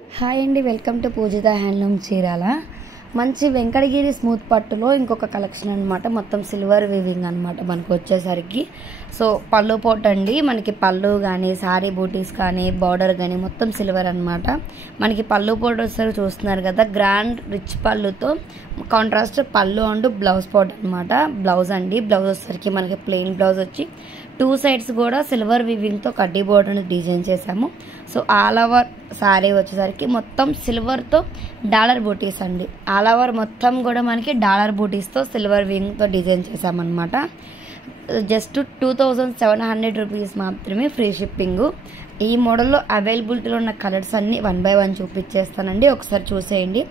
Hi అండి, welcome to Pujitha handloom Chirala. మంచి Venkatagiri smooth పట్టులో ఇంకొక కలెక్షన్ అనమాట. మొత్తం సిల్వర్ వీవింగ్ అనమాట మనకు వచ్చేసరికి. సో పళ్ళు పోట్ అండి, మనకి పళ్ళు కానీ సారీ బూటీస్ కానీ బార్డర్ కానీ మొత్తం సిల్వర్ అనమాట. మనకి పళ్ళు పోట్ వచ్చేసరికి చూస్తున్నారు కదా, గ్రాండ్ రిచ్ పళ్ళుతో కాంట్రాస్ట్ పళ్ళు అండ్ బ్లౌజ్ పోట్ అనమాట. బ్లౌజ్ అండి, బ్లౌజ్ వచ్చేసరికి మనకి ప్లెయిన్ బ్లౌజ్ వచ్చి 2 సైడ్స్ కూడా సిల్వర్ వీవింగ్తో కడ్డీ బోర్డర్ డిజైన్ చేసాము. సో ఆల్ ఓవర్ శారీ వచ్చేసరికి మొత్తం సిల్వర్తో డాలర్ బూటీస్ అండి. ఆల్ ఓవర్ మొత్తం కూడా మనకి డాలర్ బూటీస్తో సిల్వర్ వీవింగ్తో డిజైన్ చేసామన్నమాట. జస్ట్ 2700 రూపీస్ మాత్రమే, ఫ్రీ షిప్పింగ్. ఈ మోడల్లో అవైలబిలిటీలో ఉన్న కలర్స్ అన్ని 1 by 1 చూపించేస్తానండి, ఒకసారి చూసేయండి.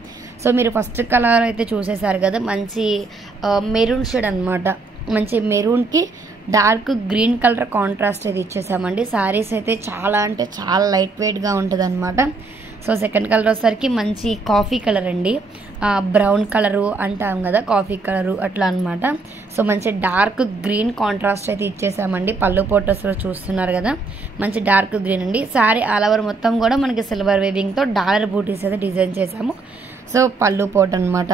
సో మీరు ఫస్ట్ కలర్ అయితే చూసేసారు కదా, మంచి మెరూన్ షేడ్ అనమాట. మంచి మెరూన్కి డార్క్ గ్రీన్ కలర్ కాంట్రాస్ట్ అయితే ఇచ్చేసామండి. శారీస్ అయితే చాలా అంటే చాలా లైట్ వెయిట్గా ఉంటుంది అనమాట. సో సెకండ్ కలర్ వచ్చేసరికి మంచి కాఫీ కలర్ అండి, బ్రౌన్ కలరు అంటాం కదా, కాఫీ కలరు అట్లా అనమాట. సో మంచి డార్క్ గ్రీన్ కాంట్రాస్ట్ అయితే ఇచ్చేసామండి. పళ్ళు పోటోస్లో చూస్తున్నారు కదా, మంచి డార్క్ గ్రీన్ అండి. శారీ ఆల్ ఓవర్ మొత్తం కూడా మనకి సిల్వర్ వేవింగ్తో డాలర్ బూటీస్ అయితే డిజైన్ చేసాము. సో పళ్ళు పోట్ అనమాట.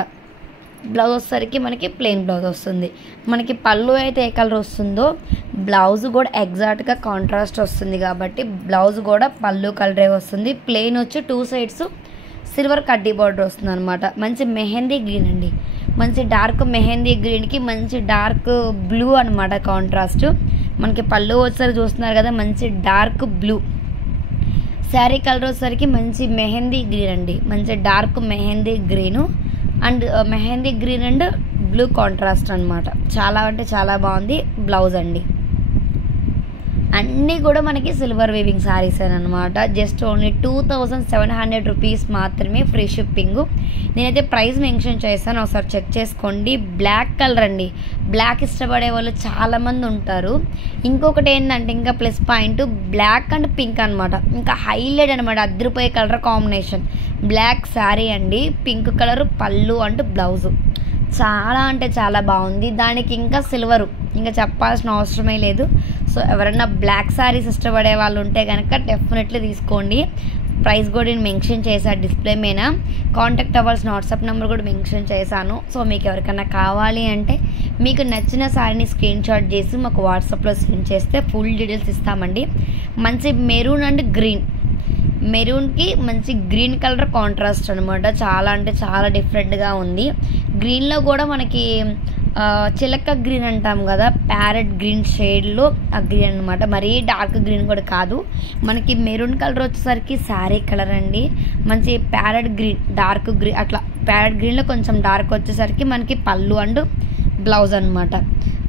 బ్లౌజ్ వచ్చేసరికి మనకి ప్లెయిన్ బ్లౌజ్ వస్తుంది. మనకి పళ్ళు అయితే ఏ కలర్ వస్తుందో బ్లౌజ్ కూడా ఎగ్జాక్ట్గా కాంట్రాస్ట్ వస్తుంది కాబట్టి బ్లౌజ్ కూడా పళ్ళు కలరే వస్తుంది. ప్లెయిన్ వచ్చి 2 సైడ్స్ సిల్వర్ కడ్డీ బార్డర్ వస్తుంది అనమాట. మంచి మెహందీ గ్రీన్ అండి, మంచి డార్క్ మెహందీ గ్రీన్కి మంచి డార్క్ బ్లూ అనమాట కాంట్రాస్ట్. మనకి పళ్ళు వచ్చేసరికి చూస్తున్నారు కదా, మంచి డార్క్ బ్లూ. శారీ కలర్ వచ్చేసరికి మంచి మెహందీ గ్రీన్ అండి, మంచి dark mehndi green and mehndi green and blue contrast అనమాట. చాలా అంటే చాలా బాగుంది. బ్లౌజ్ అండి, అన్నీ కూడా మనకి సిల్వర్ వీవింగ్ శారీస్ అనమాట. జస్ట్ ఓన్లీ 2700 రూపీస్ మాత్రమే, ఫ్రీ షిప్పింగ్. నేనైతే ప్రైస్ మెన్షన్ చేస్తాను, ఒకసారి చెక్ చేసుకోండి. బ్లాక్ కలర్ అండి, బ్లాక్ ఇష్టపడే వాళ్ళు చాలామంది ఉంటారు. ఇంకొకటి ఏంటంటే ఇంకా plus point, black and pink అనమాట. ఇంకా హైలైట్ అనమాట, అద్దరిపోయే కలర్ కాంబినేషన్. బ్లాక్ శారీ అండి, పింక్ కలర్ పళ్ళు అండ్ బ్లౌజు. చాలా అంటే చాలా బాగుంది. దానికి ఇంకా సిల్వరు ఇంకా చెప్పాల్సిన అవసరమే లేదు. సో ఎవరైనా బ్లాక్ శారీస్ ఇష్టపడే వాళ్ళు ఉంటే కనుక డెఫినెట్లీ తీసుకోండి. ప్రైస్ కూడా నేను మెన్షన్ చేశాను డిస్ప్లే మీద. కాంటాక్ట్ అవ్వాల్సిన వాట్సాప్ నెంబర్ కూడా మెన్షన్ చేశాను. సో మీకు ఎవరికైనా కావాలి అంటే మీకు నచ్చిన శారీని స్క్రీన్ షాట్ చేసి మాకు వాట్సాప్లో సెండ్ చేస్తే ఫుల్ డీటెయిల్స్ ఇస్తామండి. మంచి మెరూన్ అండ్ గ్రీన్, మెరూన్కి మంచి గ్రీన్ కలర్ కాంట్రాస్ట్ అనమాట. చాలా అంటే చాలా డిఫరెంట్గా ఉంది. గ్రీన్లో కూడా మనకి చిలక గ్రీన్ అంటాం కదా, ప్యారెట్ గ్రీన్ షేడ్లో ఆ గ్రీన్ అనమాట. మరీ డార్క్ గ్రీన్ కూడా కాదు. మనకి మెరూన్ కలర్ వచ్చేసరికి శారీ కలర్ అండి, మంచి ప్యారెట్ గ్రీన్, డార్క్ గ్రీన్ అట్లా ప్యారెట్ గ్రీన్లో కొంచెం డార్క్ వచ్చేసరికి మనకి పళ్ళు అండ్ బ్లౌజ్ అనమాట.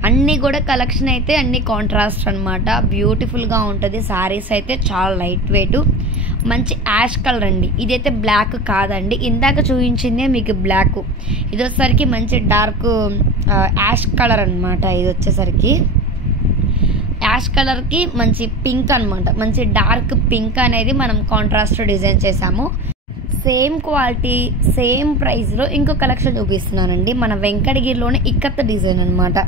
అన్నీ కూడా కలెక్షన్ అయితే అన్ని కాంట్రాస్ట్ అనమాట. బ్యూటిఫుల్గా ఉంటుంది. శారీస్ అయితే చాలా లైట్ వెయిట్. మంచి యాష్ కలర్ అండి, ఇదైతే బ్లాక్ కాదండి, ఇందాక చూపించిందే మీకు బ్లాక్. ఇది వచ్చేసరికి మంచి డార్క్ యాష్ కలర్ అనమాట. ఇది వచ్చేసరికి యాష్ కలర్కి మంచి పింక్ అనమాట. మంచి డార్క్ పింక్ అనేది మనం కాంట్రాస్ట్ డిజైన్ చేసాము. సేమ్ క్వాలిటీ సేమ్ ప్రైస్లో ఇంకో కలెక్షన్ చూపిస్తున్నానండి. మన వెంకటగిరిలోనే ఇక్కత్ డిజైన్ అనమాట.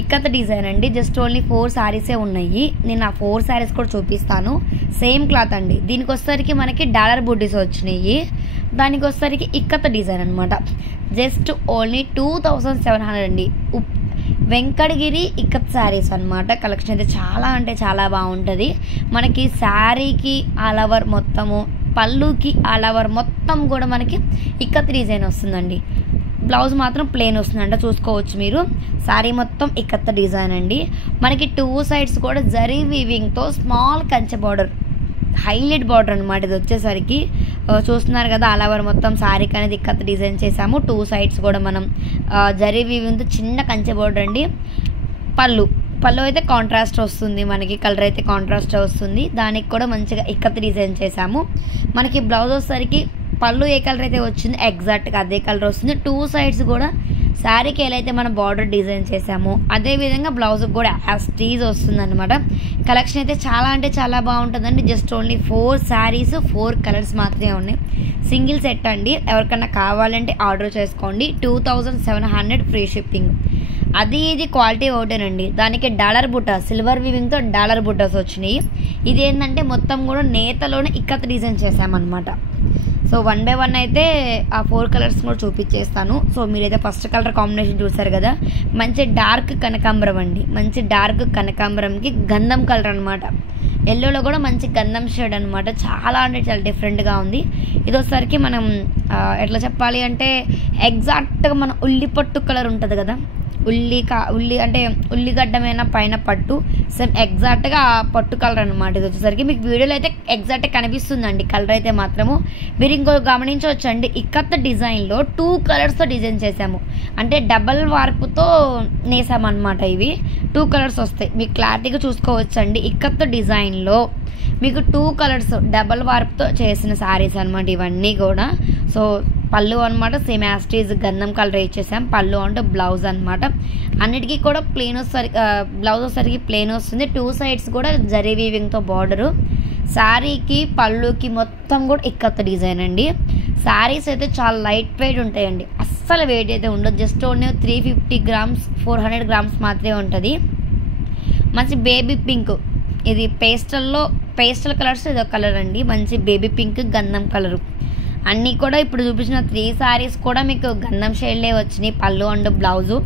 ఇక్కత్ డిజైన్ అండి, జస్ట్ ఓన్లీ 4 శారీసే ఉన్నాయి. నేను ఆ 4 శారీస్ కూడా చూపిస్తాను. సేమ్ క్లాత్ అండి. దీనికి వచ్చేసరికి మనకి డాలర్ బూటీస్ వచ్చినాయి. దానికి వచ్చేసరికి ఇక్కత్ డిజైన్ అనమాట. జస్ట్ ఓన్లీ 2700 అండి. వెంకటగిరి ఇక్కత్ శారీస్ అనమాట. కలెక్షన్ అయితే చాలా అంటే చాలా బాగుంటుంది. మనకి శారీకి ఆల్ ఓవర్ మొత్తము, పళ్ళుకి ఆల్ ఓవర్ మొత్తం కూడా మనకి ఇక్కత్ డిజైన్ వస్తుందండి. బ్లౌజ్ మాత్రం ప్లెయిన్ వస్తుందంట, చూసుకోవచ్చు మీరు. శారీ మొత్తం ఇక్కత్ డిజైన్ అండి. మనకి 2 సైడ్స్ కూడా జరీ వీవింగ్తో స్మాల్ కంచె బార్డర్, హైలైట్ బార్డర్ అనమాట. ఇది వచ్చేసరికి చూస్తున్నారు కదా, ఆల్ ఓవర్ మొత్తం శారీకి అనేది ఇక్కత్ డిజైన్ చేసాము. 2 సైడ్స్ కూడా మనం జరీ వీవింగ్తో చిన్న కంచె బార్డర్ అండి. పళ్ళు అయితే కాంట్రాస్ట్ వస్తుంది, మనకి కలర్ అయితే కాంట్రాస్ట్ వస్తుంది. దానికి కూడా మంచిగా ఇక్కత్ డిజైన్ చేసాము. మనకి బ్లౌజ్ వచ్చేసరికి పళ్ళు ఏ కలర్ అయితే వచ్చింది ఎగ్జాక్ట్గా అదే కలర్ వస్తుంది. 2 సైడ్స్ కూడా శారీకి ఎలా అయితే మనం బార్డర్ డిజైన్ చేసామో అదేవిధంగా బ్లౌజ్కి కూడా యాస్టీజ్ వస్తుంది అనమాట. కలెక్షన్ అయితే చాలా అంటే చాలా బాగుంటుందండి. జస్ట్ ఓన్లీ 4 శారీస్ 4 కలర్స్ మాత్రమే ఉన్నాయి. సింగిల్ సెట్ అండి. ఎవరికన్నా కావాలంటే ఆర్డర్ చేసుకోండి. 2700 ఫ్రీ షిప్పింగ్. అది ఇది క్వాలిటీ ఒకటేనండి. దానికి డాలర్ బుట్ట, సిల్వర్ వీవింగ్తో డాలర్ బుట్టస్ వచ్చినాయి. ఇది ఏంటంటే మొత్తం కూడా నేతలోనే ఇక్కత్ డిజైన్ చేసామన్నమాట. సో 1 by 1 అయితే ఆ 4 కలర్స్ కూడా చూపించేస్తాను. సో మీరైతే ఫస్ట్ కలర్ కాంబినేషన్ చూసారు కదా, మంచి డార్క్ కనకాంబరం అండి. మంచి డార్క్ కనకాంబరంకి గంధం కలర్ అనమాట. ఎల్లోలో కూడా మంచి గంధం షేడ్ అనమాట. చాలా అంటే చాలా డిఫరెంట్గా ఉంది. ఇదోసరికి మనం ఎట్లా చెప్పాలి అంటే ఎగ్జాక్ట్గా మన ఉల్లి పట్టు కలర్ ఉంటుంది కదా, ఉల్లి అంటే ఉల్లిగడ్డమైన పైన పట్టు, సేమ్ ఎగ్జాక్ట్గా ఆ పట్టు కలర్ అనమాట. ఇది వచ్చేసరికి మీకు వీడియోలో అయితే ఎగ్జాక్ట్గా కనిపిస్తుందండి కలర్ అయితే మాత్రము. మీరు ఇంకో గమనించవచ్చండి, ఇక్కత్త డిజైన్లో 2 కలర్స్తో డిజైన్ చేసాము. అంటే డబల్ వార్పుతో నేసామన్నమాట. ఇవి 2 కలర్స్ వస్తాయి, మీకు క్లారిటీగా చూసుకోవచ్చండి. ఇక్కత్త డిజైన్లో మీకు 2 కలర్స్ డబల్ వార్పుతో చేసిన శారీస్ అనమాట ఇవన్నీ కూడా. సో పళ్ళు అనమాట సేమ్ యాస్టీజ్ గంధం కలర్ ఇచ్చేసాం. పళ్ళు అంటే బ్లౌజ్ అనమాట. అన్నిటికీ కూడా ప్లెయిన్ బ్లౌజ్ వచ్చేసరికి ప్లెయిన్ వస్తుంది. 2 సైడ్స్ కూడా జరీ వీవింగ్తో బార్డరు. శారీకి పళ్ళుకి మొత్తం కూడా ఇక్కత్త డిజైన్ అండి. శారీస్ అయితే చాలా లైట్ వెయిట్ ఉంటాయండి, అస్సలు వెయిట్ అయితే ఉండదు. జస్ట్ ఓన్లీ 350 grams 400 grams మాత్రమే ఉంటుంది. మంచి బేబీ పింక్, ఇది పేస్టల్ కలర్స్ ఇది ఒక కలర్ అండి. మంచి బేబీ పింక్ గంధం కలరు. అన్నీ కూడా ఇప్పుడు చూపించిన 3 శారీస్ కూడా మీకు గంధం షేడ్లే వచ్చినాయి. పళ్ళు అండ్ బ్లౌజు.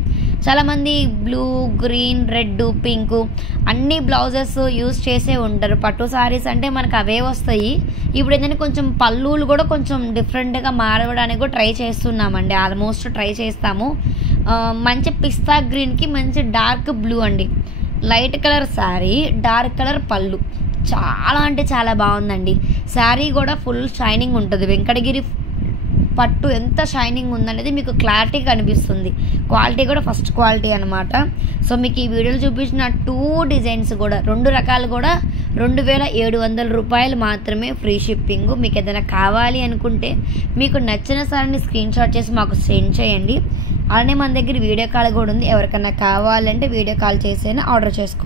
చాలామంది బ్లూ, గ్రీన్, రెడ్, పింక్ అన్ని బ్లౌజెస్ యూజ్ చేసే ఉంటారు. పట్టు శారీస్ అంటే మనకు అవే వస్తాయి. ఇప్పుడు ఏంటంటే కొంచెం పళ్ళులు కూడా కొంచెం డిఫరెంట్గా మారడానికి కూడా ట్రై చేస్తున్నామండి. ఆల్మోస్ట్ ట్రై చేస్తాము. మంచి పిస్తా గ్రీన్కి మంచి డార్క్ బ్లూ అండి. Light colour sari, dark colour పళ్ళు. చాలా అంటే చాలా బాగుందండి. శారీ కూడా ఫుల్ షైనింగ్ ఉంటుంది. వెంకటగిరి పట్టు ఎంత షైనింగ్ ఉందనేది మీకు క్లారిటీగా కనిపిస్తుంది. క్వాలిటీ కూడా ఫస్ట్ క్వాలిటీ అనమాట. సో మీకు ఈ వీడియోలో చూపించిన 2 డిజైన్స్ కూడా 2 రకాలు కూడా 2700 రూపాయలు మాత్రమే ఫ్రీ షిప్పింగ్. మీకు ఏదైనా కావాలి అనుకుంటే మీకు నచ్చిన సారీని స్క్రీన్ షాట్ చేసి మాకు సెండ్ చేయండి. అలానే మన దగ్గర వీడియో కాల్ కూడా ఉంది. ఎవరికైనా కావాలంటే వీడియో కాల్ చేసైనా ఆర్డర్ చేసుకో.